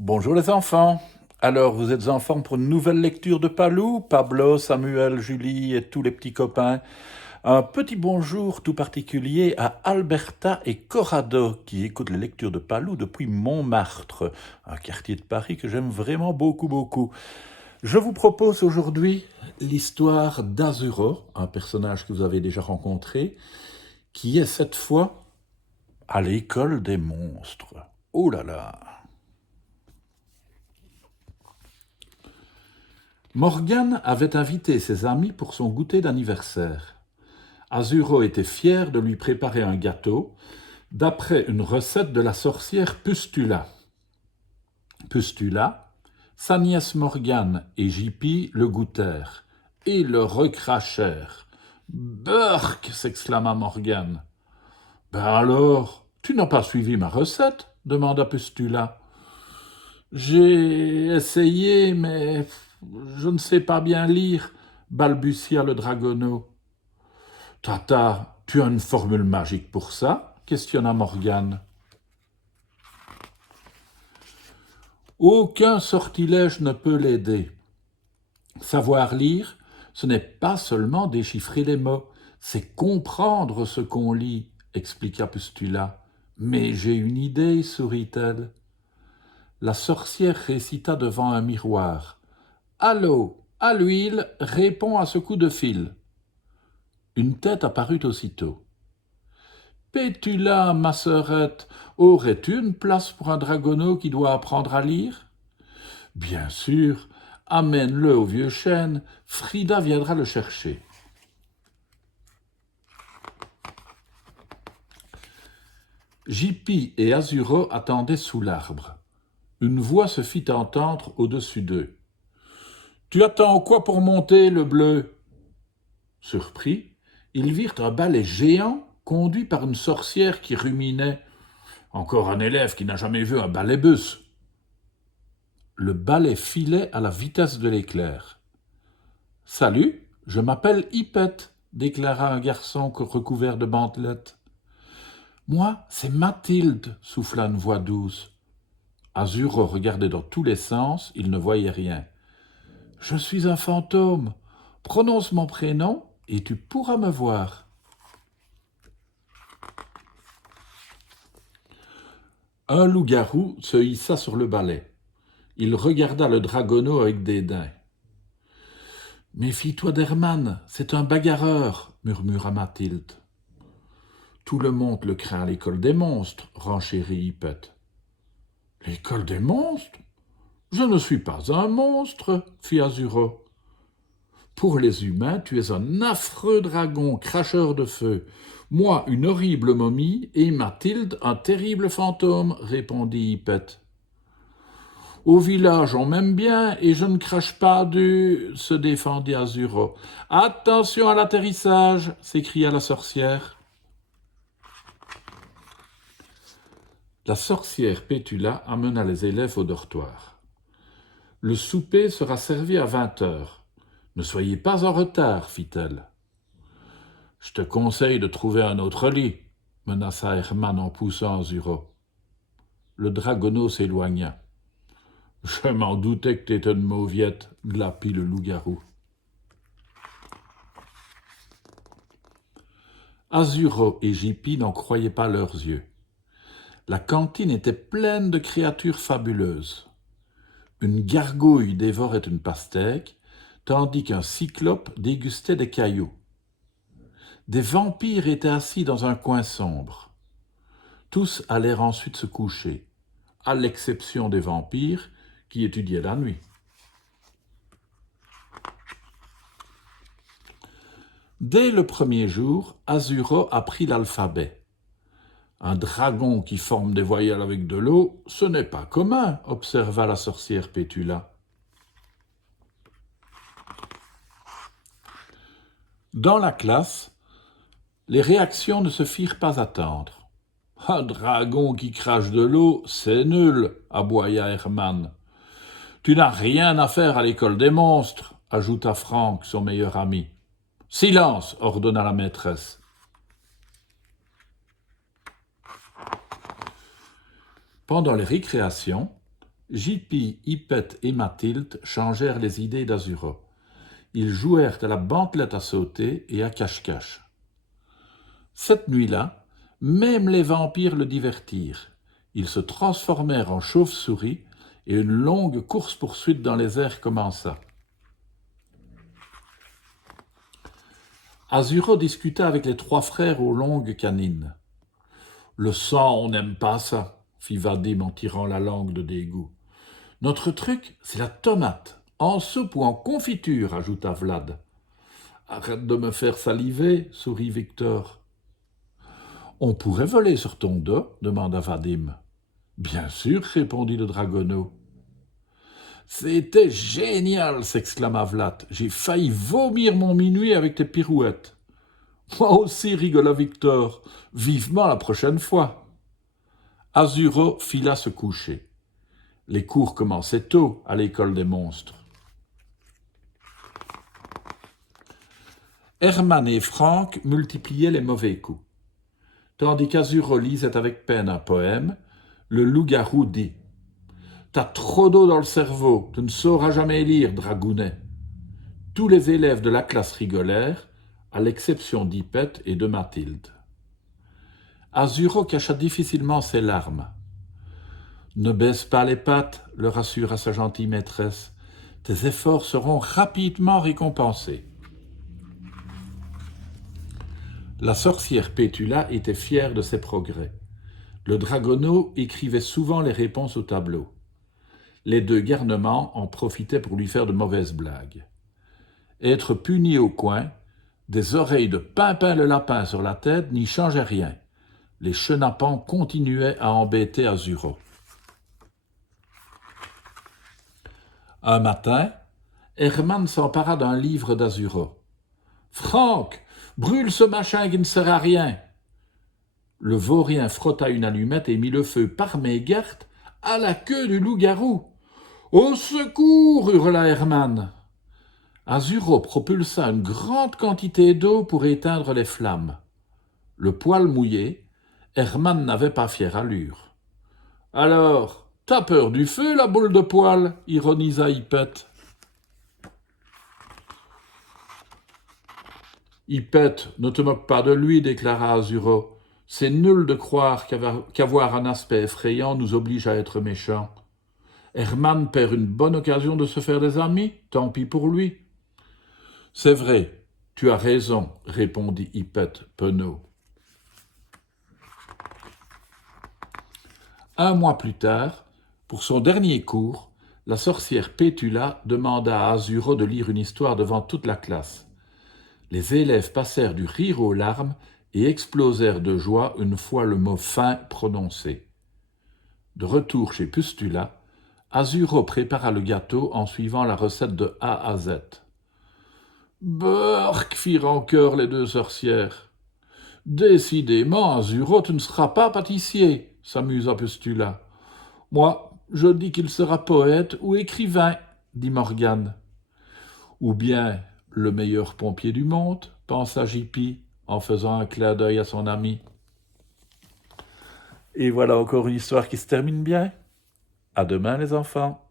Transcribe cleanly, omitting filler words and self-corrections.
Bonjour les enfants. Alors, vous êtes en forme pour une nouvelle lecture de Palou? Pablo, Samuel, Julie et tous les petits copains. Un petit bonjour tout particulier à Alberta et Corrado qui écoutent les lectures de Palou depuis Montmartre, un quartier de Paris que j'aime vraiment beaucoup, beaucoup. Je vous propose aujourd'hui l'histoire d'Azuro, un personnage que vous avez déjà rencontré, qui est cette fois à l'école des monstres. Oh là là! Morgane avait invité ses amis pour son goûter d'anniversaire. Azuro était fier de lui préparer un gâteau d'après une recette de la sorcière Pustula. Pustula, sa nièce Morgane et Jippy le goûtèrent et le recrachèrent. « Burk !» s'exclama Morgane. « Ben alors, tu n'as pas suivi ma recette ?» demanda Pustula. « J'ai essayé, mais je ne sais pas bien lire, » balbutia le dragonneau. « Tata, tu as une formule magique pour ça ?» questionna Morgane. « Aucun sortilège ne peut l'aider. Savoir lire, ce n'est pas seulement déchiffrer les mots, c'est comprendre ce qu'on lit, » expliqua Pustula. « Mais j'ai une idée, sourit-elle. » La sorcière récita devant un miroir. « Allô, à l'huile, réponds à ce coup de fil. » Une tête apparut aussitôt. « Pétula, ma sœurette, aurais-tu une place pour un dragonneau qui doit apprendre à lire ?»« Bien sûr, amène-le au vieux chêne, Frida viendra le chercher. » Jippy et Azuro attendaient sous l'arbre. Une voix se fit entendre au-dessus d'eux. « Tu attends quoi pour monter, le bleu ?» Surpris, ils virent un balai géant conduit par une sorcière qui ruminait. « Encore un élève qui n'a jamais vu un balai-bus. » Le balai filait à la vitesse de l'éclair. « Salut, je m'appelle Hippette, » déclara un garçon recouvert de bandelettes. « Moi, c'est Mathilde, » souffla une voix douce. Azuro regardait dans tous les sens, il ne voyait rien. « Je suis un fantôme. Prononce mon prénom et tu pourras me voir. » Un loup-garou se hissa sur le balai. Il regarda le dragonneau avec dédain. « Méfie-toi d'Herman, c'est un bagarreur, » murmura Mathilde. « Tout le monde le craint à l'école des monstres, » renchérit Hippette. « L'école des monstres ? Je ne suis pas un monstre, » fit Azuro. « Pour les humains, tu es un affreux dragon, cracheur de feu. Moi, une horrible momie, et Mathilde, un terrible fantôme, » répondit Hippette. « Au village, on m'aime bien, et je ne crache pas du... » se défendit Azuro. « Attention à l'atterrissage » s'écria la sorcière. La sorcière Pétula amena les élèves au dortoir. « Le souper sera servi à 20h. Ne soyez pas en retard, fit-elle. « Je te conseille de trouver un autre lit, » menaça Herman en poussant Azuro. Le dragonneau s'éloigna. « Je m'en doutais que t'étais une mauviette, » glapit le loup-garou. Azuro et Jippy n'en croyaient pas leurs yeux. La cantine était pleine de créatures fabuleuses. Une gargouille dévorait une pastèque, tandis qu'un cyclope dégustait des cailloux. Des vampires étaient assis dans un coin sombre. Tous allèrent ensuite se coucher, à l'exception des vampires qui étudiaient la nuit. Dès le premier jour, Azuro apprit l'alphabet. Un dragon qui forme des voyelles avec de l'eau, ce n'est pas commun, observa la sorcière Pétula. Dans la classe, les réactions ne se firent pas attendre. « Un dragon qui crache de l'eau, c'est nul, » aboya Herman. « Tu n'as rien à faire à l'école des monstres, » ajouta Franck, son meilleur ami. « Silence, » ordonna la maîtresse. Pendant les récréations, Jippy, Hippette et Mathilde changèrent les idées d'Azuro. Ils jouèrent à la bantelette à sauter et à cache-cache. Cette nuit-là, même les vampires le divertirent. Ils se transformèrent en chauves-souris et une longue course-poursuite dans les airs commença. Azuro discuta avec les trois frères aux longues canines. « Le sang, on n'aime pas ça, » fit Vadim en tirant la langue de dégoût. « Notre truc, c'est la tomate, en soupe ou en confiture, ajouta Vlad. « Arrête de me faire saliver, sourit Victor. « On pourrait voler sur ton dos, demanda Vadim. « Bien sûr, répondit le dragonneau. « C'était génial, s'exclama Vlad. J'ai failli vomir mon minuit avec tes pirouettes. Moi aussi, rigola Victor. Vivement la prochaine fois. Azuro fila se coucher. Les cours commençaient tôt à l'école des monstres. Herman et Franck multipliaient les mauvais coups. Tandis qu'Azuro lisait avec peine un poème, le loup-garou dit « T'as trop d'eau dans le cerveau, tu ne sauras jamais lire, dragounet. » Tous les élèves de la classe rigolèrent, à l'exception d'Hippette et de Mathilde. Azuro cacha difficilement ses larmes. « Ne baisse pas les pattes, le rassura sa gentille maîtresse. Tes efforts seront rapidement récompensés. » La sorcière Pétula était fière de ses progrès. Le dragonneau écrivait souvent les réponses au tableau. Les deux garnements en profitaient pour lui faire de mauvaises blagues. Être puni au coin, des oreilles de Pimpin le lapin sur la tête n'y changeaient rien. Les chenapans continuaient à embêter Azuro. Un matin, Herman s'empara d'un livre d'Azuro. « Franck, brûle ce machin qui ne sert à rien !» Le vaurien frotta une allumette et mit le feu par mégarde à la queue du loup-garou. « Au secours !» hurla Herman. Azuro propulsa une grande quantité d'eau pour éteindre les flammes. Le poil mouillé, Herman n'avait pas fière allure. « Alors, t'as peur du feu, la boule de poil ?» ironisa Hippette. « Hippette, ne te moque pas de lui, déclara Azuro. C'est nul de croire qu'avoir un aspect effrayant nous oblige à être méchants. Herman perd une bonne occasion de se faire des amis, tant pis pour lui. » « C'est vrai, tu as raison, répondit Hippette, penaud. Un mois plus tard, pour son dernier cours, la sorcière Pétula demanda à Azuro de lire une histoire devant toute la classe. Les élèves passèrent du rire aux larmes et explosèrent de joie une fois le mot « fin » prononcé. De retour chez Pustula, Azuro prépara le gâteau en suivant la recette de A à Z. « Burk !» firent en chœur les deux sorcières. « Décidément, Azuro, tu ne seras pas pâtissier !» s'amusa Pustula. « Moi, je dis qu'il sera poète ou écrivain !» dit Morgane. « Ou bien le meilleur pompier du monde !» pensa Jippy en faisant un clin d'œil à son ami. Et voilà encore une histoire qui se termine bien. À demain les enfants.